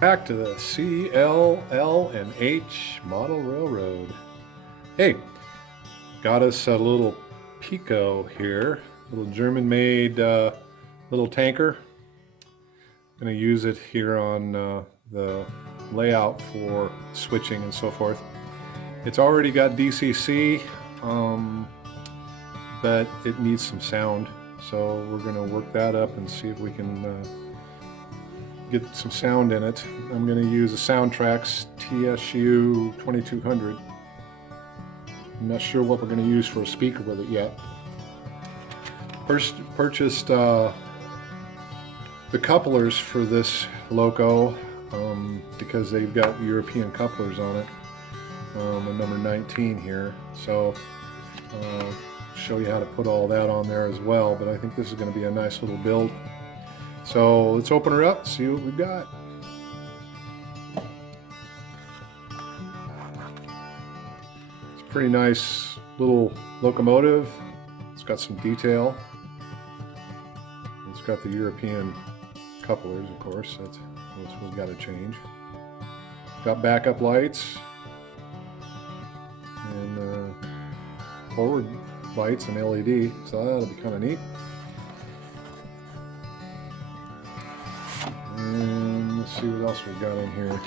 Back to the CLL&H model railroad. Hey, got us a little PIKO here, little German-made little tanker. Going to use it here on the layout for switching and so forth. It's already got DCC, but it needs some sound, so we're going to work that up and see if we can get some sound in it. I'm going to use a Soundtraxx TSU-1100. I'm not sure what we're going to use for a speaker with it yet. First purchased the couplers for this loco because they've got European couplers on it, the number 19 here. So show you how to put all that on there as well, but I think this is going to be a nice little build. So let's open her up, see what we've got. It's a pretty nice little locomotive. It's got some detail. It's got the European couplers, of course. That's what we've got to change. Got backup lights and forward lights and LED, so that'll be kind of neat. And let's see what else we've got in here.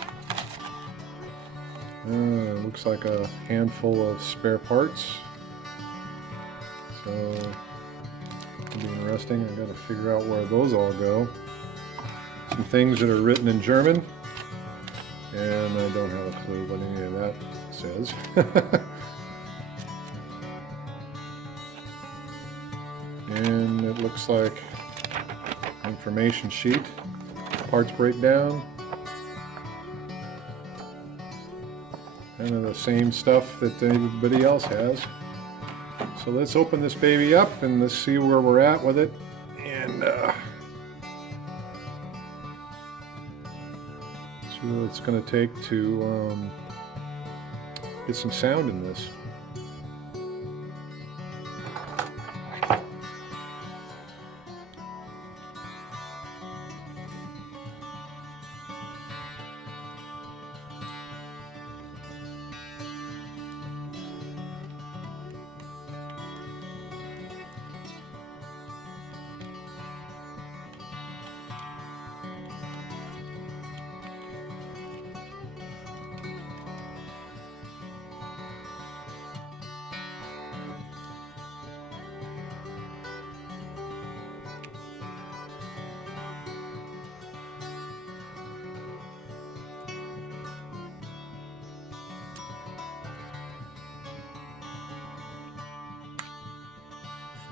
It looks like a handful of spare parts. So it'll be interesting. I've got to figure out where those all go. Some things that are written in German, and I don't have a clue what any of that says. And it looks like information sheet. Parts breakdown. Kind of the same stuff that everybody else has. So let's open this baby up and let's see where we're at with it. And see what it's going to take to get some sound in this.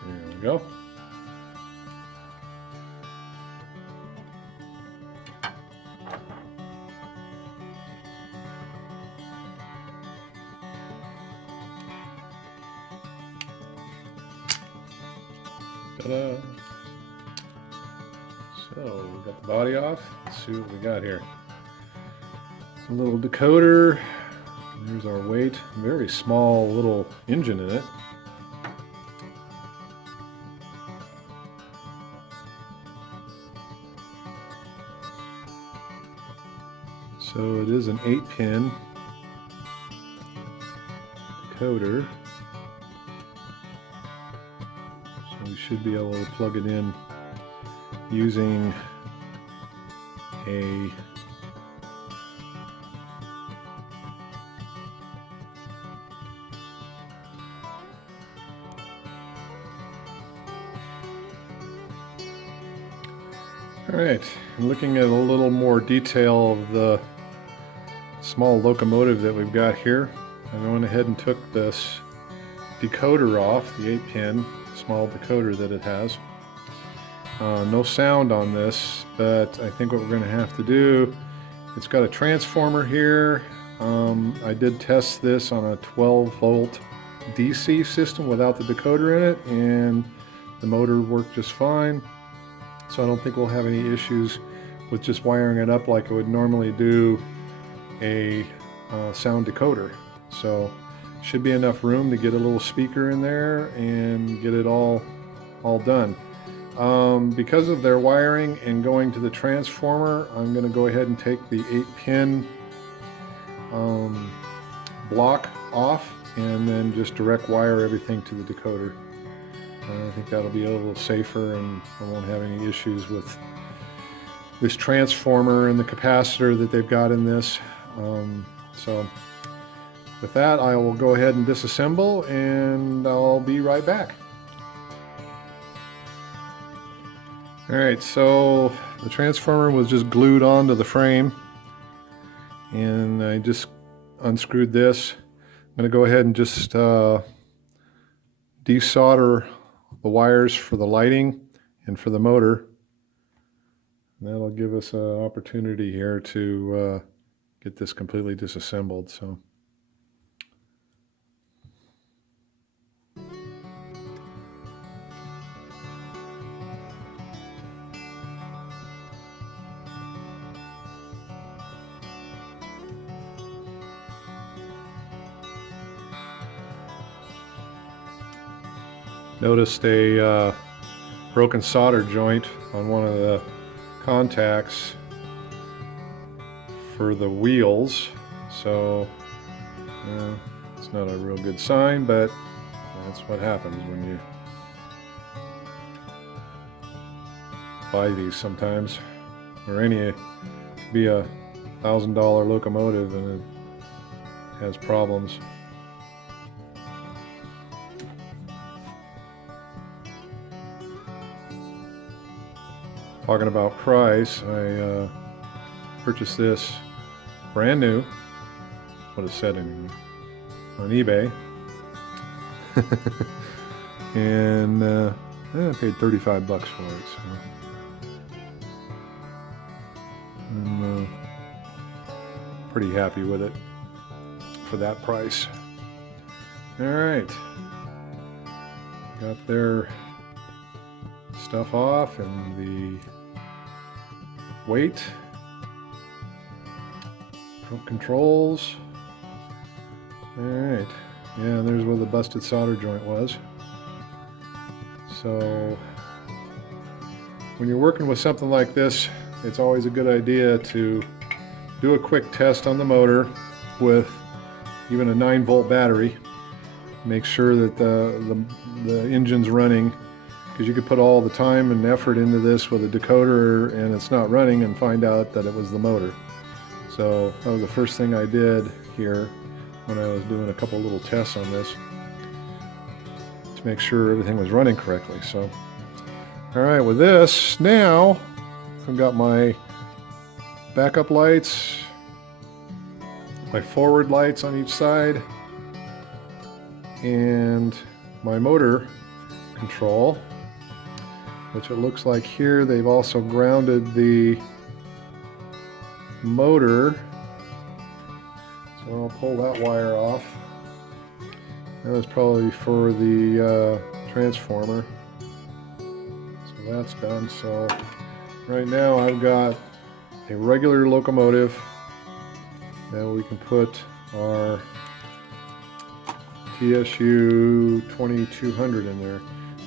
There we go. Ta-da! So we got the body off. Let's see what we got here. A little decoder. There's our weight. Very small little engine in it. So it is an 8-pin decoder. So we should be able to plug it in using a Alright, looking at a little more detail of the small locomotive that we've got here. I went ahead and took this decoder off, the 8-pin small decoder that it has. No sound on this, but I think what we're going to have to do, it's got a transformer here. I did test this on a 12-volt DC system without the decoder in it, and the motor worked just fine. So I don't think we'll have any issues with just wiring it up like I would normally do a sound decoder. So should be enough room to get a little speaker in there and get it all done. Because of their wiring and going to the transformer, I'm going to go ahead and take the 8-pin block off and then just direct wire everything to the decoder. I think that'll be a little safer, and I won't have any issues with this transformer and the capacitor that they've got in this. So with that, I will go ahead and disassemble, and I'll be right back. Alright, so the transformer was just glued onto the frame, and I just unscrewed this. I'm going to go ahead and just desolder the wires for the lighting and for the motor. And that'll give us an opportunity here to get this completely disassembled. So. Noticed a broken solder joint on one of the contacts for the wheels, so it's not a real good sign, but that's what happens when you buy these sometimes. Or any, be a $1,000 locomotive and it has problems. Talking about price, I purchased this brand new, what it said anyway, on eBay, and I paid 35 bucks for it. So I'm pretty happy with it for that price. All right, got their stuff off and the weight, front controls. All right, yeah, there's where the busted solder joint was. So when you're working with something like this, it's always a good idea to do a quick test on the motor with even a 9-volt battery. Make sure that the engine's running, because you could put all the time and effort into this with a decoder and it's not running and find out that it was the motor. So that was the first thing I did here when I was doing a couple little tests on this, to make sure everything was running correctly. So, all right, with this now, I've got my backup lights, my forward lights on each side, and my motor control, which it looks like here they've also grounded the motor. So I'll pull that wire off. That was probably for the transformer. So that's done. So right now I've got a regular locomotive that we can put our TSU-1200 in there.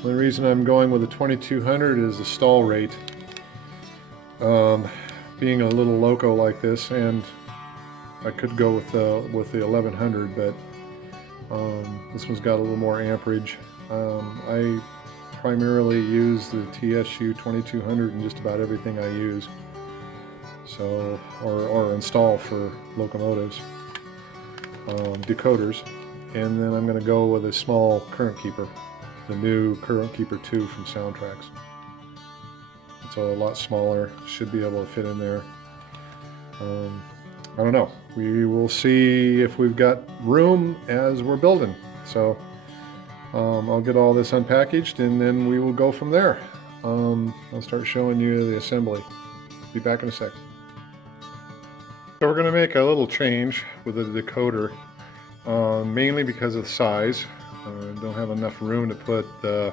The only reason I'm going with the 2200 is the stall rate. Being a little loco like this, and I could go with the 1100, but this one's got a little more amperage. I primarily use the TSU-1200 in just about everything I use, so or install for locomotives, decoders, and then I'm going to go with a small current keeper. The new Current Keeper 2 from Soundtraxx. It's a lot smaller, should be able to fit in there. I don't know. We will see if we've got room as we're building. So I'll get all this unpackaged and then we will go from there. I'll start showing you the assembly. Be back in a sec. So we're going to make a little change with the decoder, mainly because of the size. Don't have enough room to put the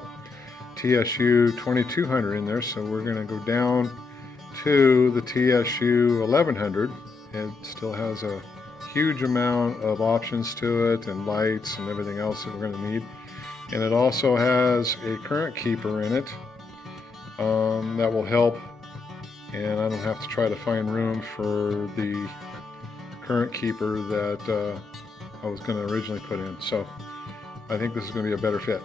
TSU-1200 in there, so we're going to go down to the TSU-1100. It still has a huge amount of options to it, and lights and everything else that we're going to need. And it also has a current keeper in it, That will help, and I don't have to try to find room for the current keeper that I was going to originally put in. So I think this is going to be a better fit.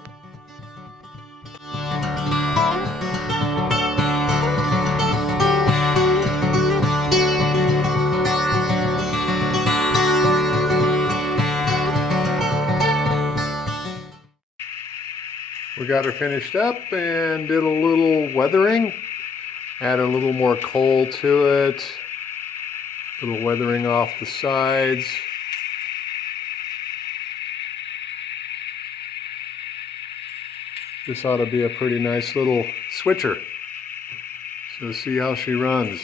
We got her finished up and did a little weathering. Add a little more coal to it. A little weathering off the sides. This ought to be a pretty nice little switcher. So see how she runs.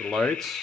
The lights.